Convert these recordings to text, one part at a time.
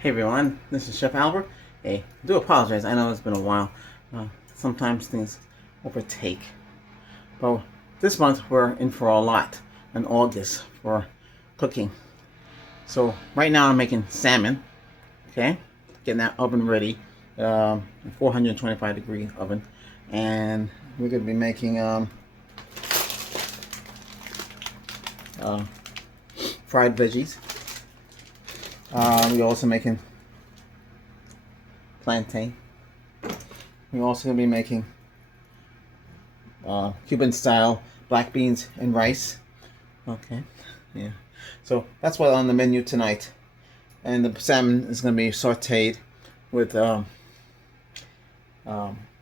Hey everyone, this is Chef Albert. Hey, I do apologize. I know it's been a while. Sometimes things overtake. But this month we're in for a lot in August for cooking. So right now I'm making salmon. Okay, getting that oven ready, 425-degree oven, and we're gonna be making uh, fried veggies. We're also making plantain. We're also gonna be making Cuban style black beans and rice. Okay, yeah. So that's what's on the menu tonight, and the salmon is gonna be sautéed with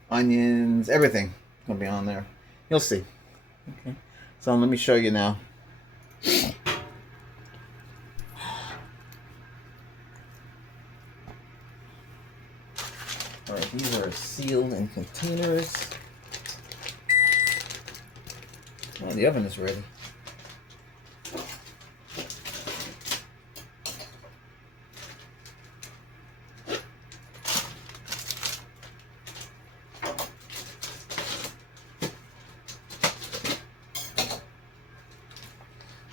onions, everything gonna be on there. You'll see. Okay. So let me show you now. All right, these are sealed in containers. Oh, the oven is ready.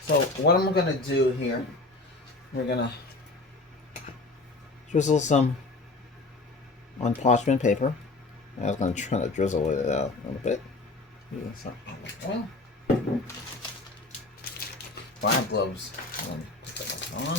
So what I'm gonna do here, we're gonna drizzle some on parchment paper. I was gonna try to drizzle it out a little bit. Some oil. I have gloves. Let me put that on.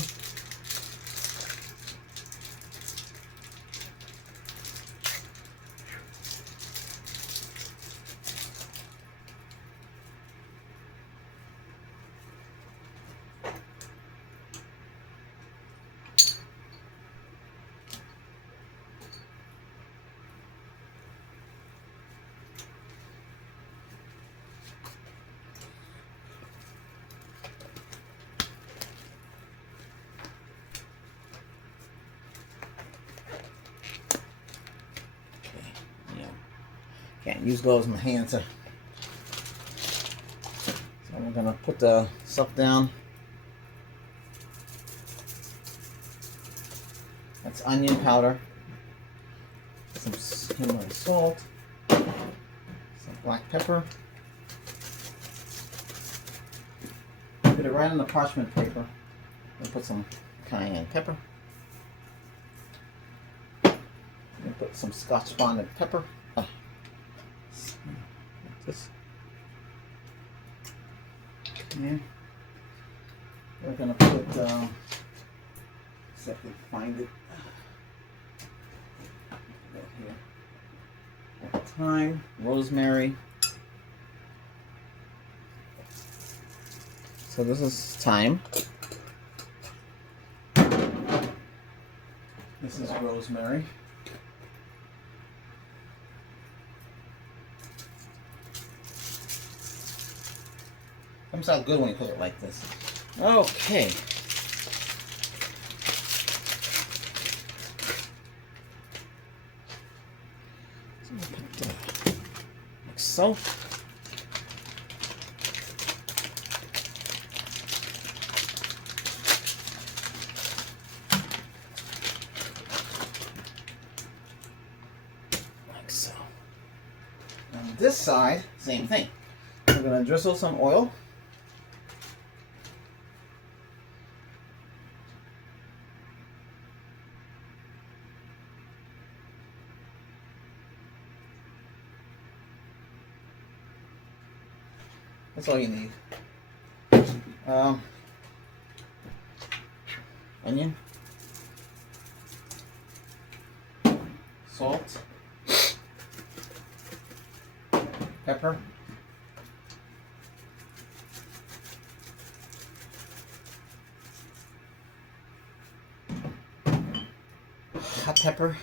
Can't use gloves in my hands. So we're gonna put the stuff down. That's onion powder, some Himalayan salt, some black pepper. Put it right on the parchment paper. And put some cayenne pepper. And put some Scotch bonnet pepper. Like this. Okay. We're gonna put. See if I can find it. Right here. Thyme, rosemary. So this is thyme. This is rosemary. Comes out good when you cook it like this. Okay. So we'll put like so. Like so. On this side, same thing. We're gonna drizzle some oil. That's all you need. Onion, salt, pepper, hot pepper,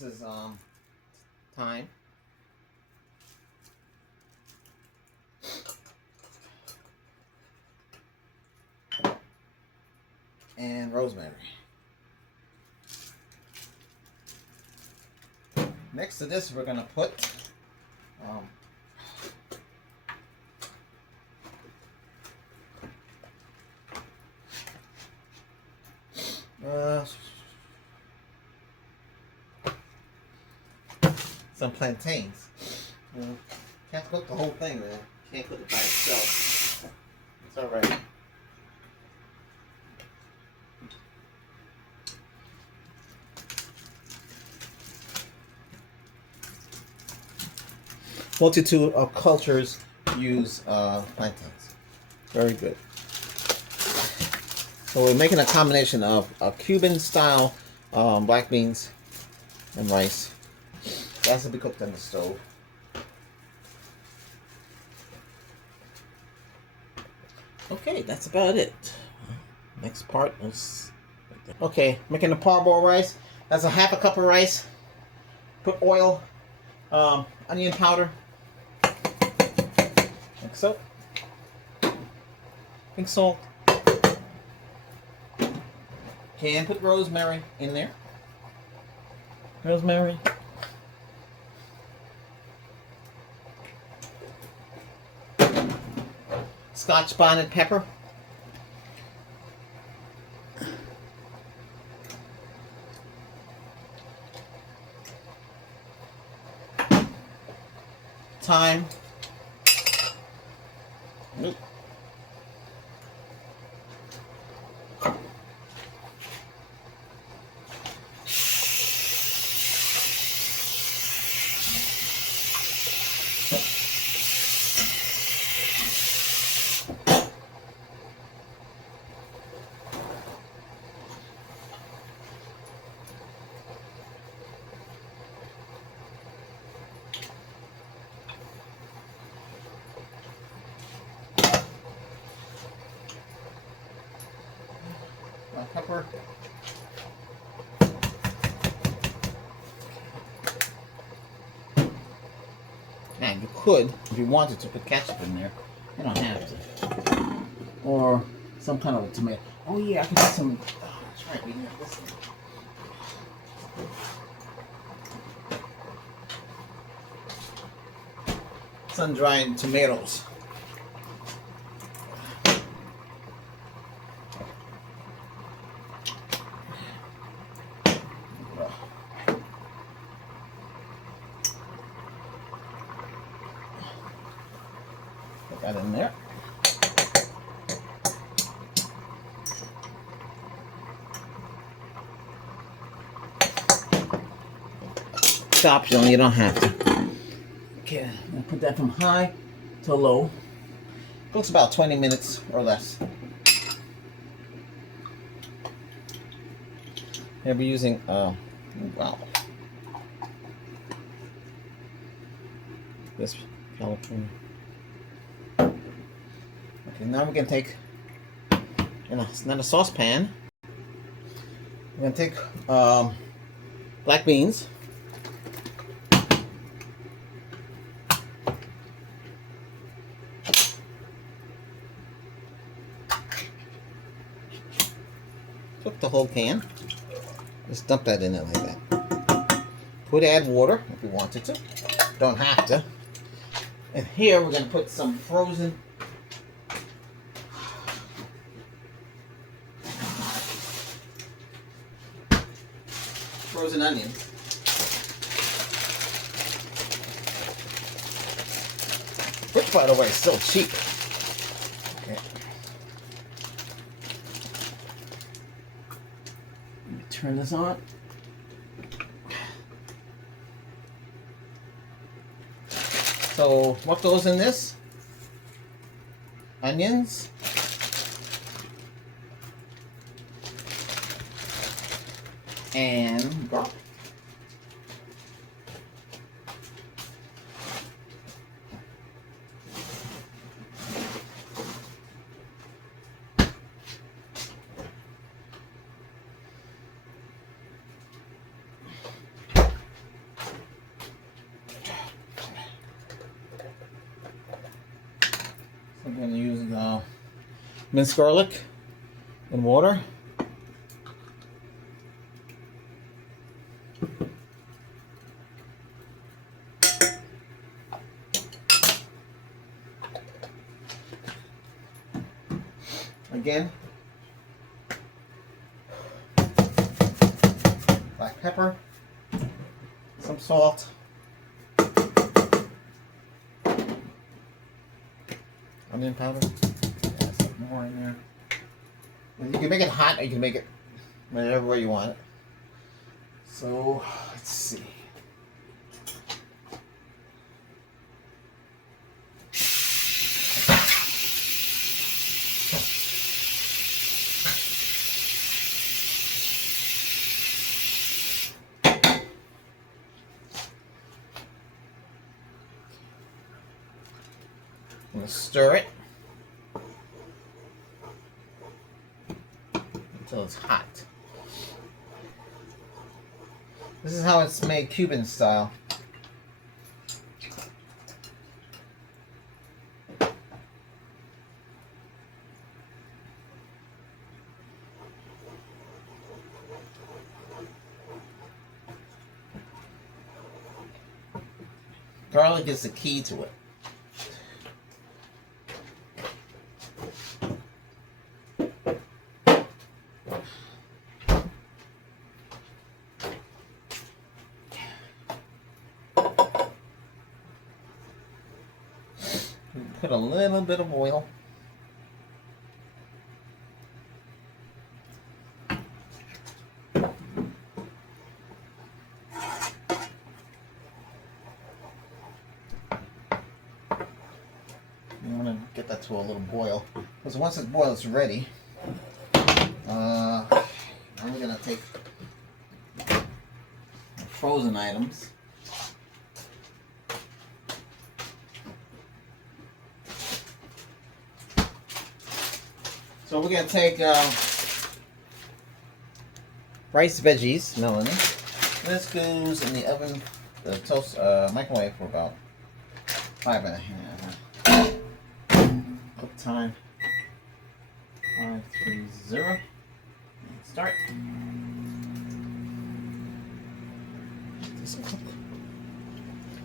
this is thyme, and rosemary. Next to this, we're gonna put some plantains. Can't cook the whole thing, man. Can't cook it by itself. It's all right. Multitude of cultures use plantains. Very good. So we're making a combination of a Cuban style black beans and rice. That's to be cooked on the stove. Okay, that's about it. Next part is... Okay, making the parboiled rice. That's a half a cup of rice. Put oil, onion powder, like so. Pink salt. Can put rosemary in there. Rosemary. Scotch bonnet pepper. Thyme. Nope. Pepper. Man, you could, if you wanted to, put ketchup in there. You don't have to. Or some kind of a tomato. Oh yeah, I can put some. Oh, that's right. We have this one. Sun-dried tomatoes. Put that in there. It's optional, you don't have to. Okay, I'm gonna put that from high to low. Cooks about 20 minutes or less. Here we're using wow. This California. Okay, now we're gonna take, it's not a saucepan. We're gonna take black beans. Cook the whole can. Just dump that in there like that. Could add water if you wanted to. Don't have to. And here we're gonna put some frozen onions. Which, by the way, is still cheap. Okay. Let me turn this on. So, what goes in this? Onions. And garlic. I'm going to use minced garlic and water. Again, black pepper, some salt, onion powder. Add some more in there. And you can make it hot, or you can make it whatever way you want it. So let's see. I'm going to stir it until it's hot. This is how it's made Cuban style. Garlic is the key to it. Put a little bit of oil. You want to get that to a little boil, because once it boils, it's ready. I'm going to take frozen items. So we're going to take rice veggies, melon. This goes in the oven, the toast microwave for about 5.5. Cook time 530. Start.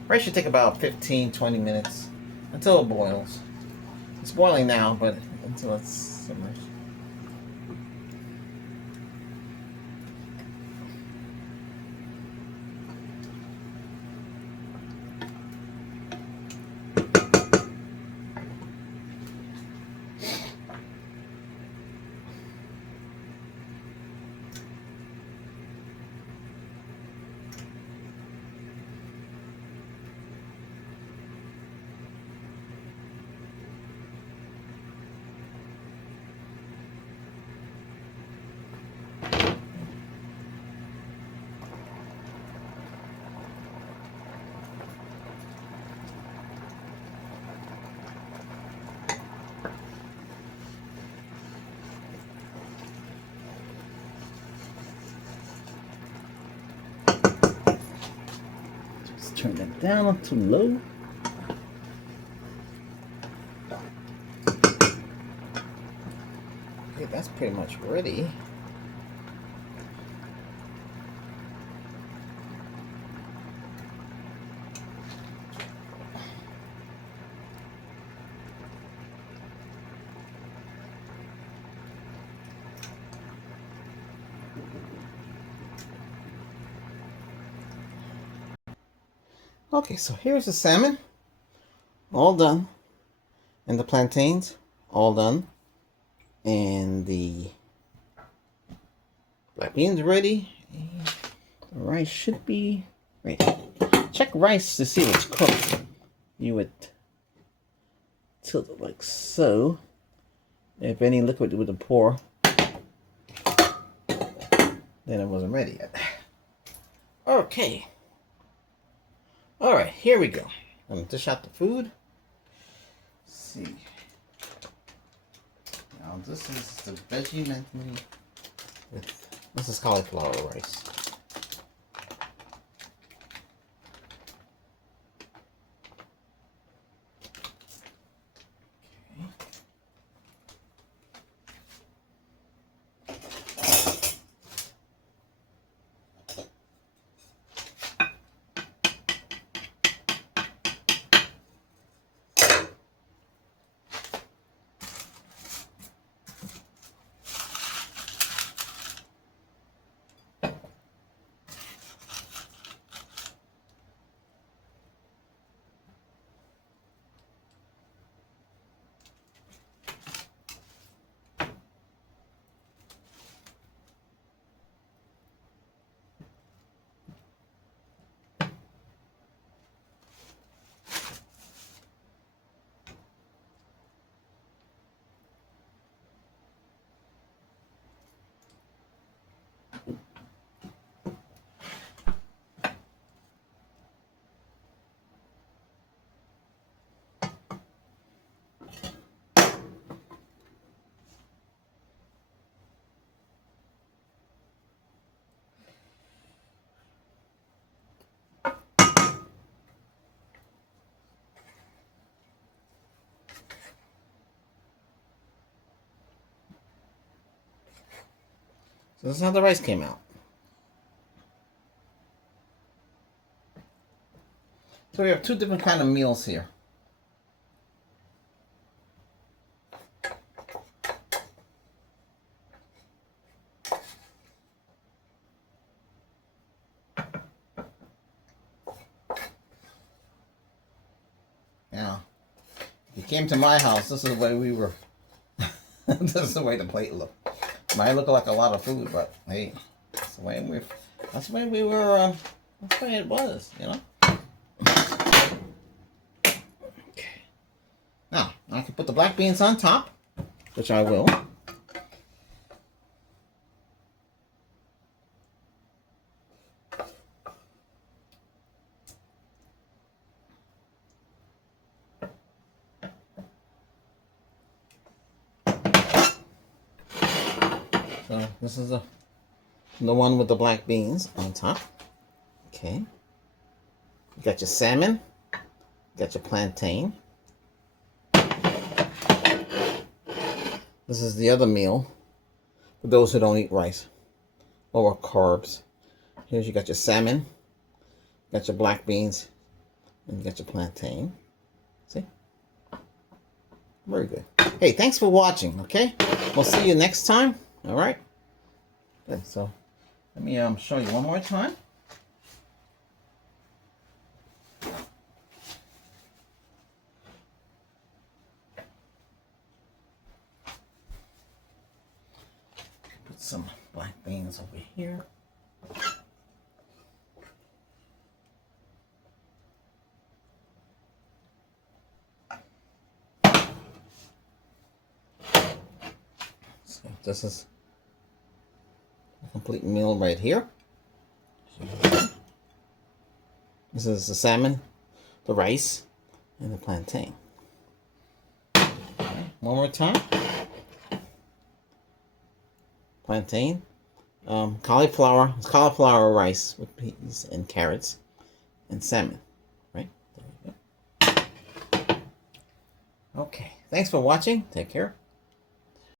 Rice should take about 15-20 minutes until it boils. It's boiling now, but until it's simmers. Turn that down to low. Okay, that's pretty much ready. Okay, so here's the salmon, all done, and the plantains, all done, and the black beans ready, and the rice should be ready. Check rice to see if it's cooked. You would tilt it like so. If any liquid would pour, then it wasn't ready yet. Okay. Alright, here we go. I'm going to dish out the food. Let's see. Now this is the veggie mentally with, this is cauliflower rice. So this is how the rice came out. So we have two different kind of meals here. Now, if you came to my house, this is the way we were. This is the way the plate looked. It might look like a lot of food, but hey, that's the way we. That's the way we were. That's the way it was, you know. Okay. Now I can put the black beans on top, which I will. So this is the one with the black beans on top. Okay. You got your salmon. You got your plantain. This is the other meal for those who don't eat rice or carbs. Here's you got your salmon. You got your black beans. And you got your plantain. See? Very good. Hey, thanks for watching, okay? We'll see you next time. All right. Good. So let me show you one more time. Put some black beans over here. So this is a complete meal right here. This is the salmon, the rice, and the plantain. Okay, one more time. Plantain, cauliflower rice with peas and carrots, and salmon. Right? There we go. Okay. Thanks for watching. Take care.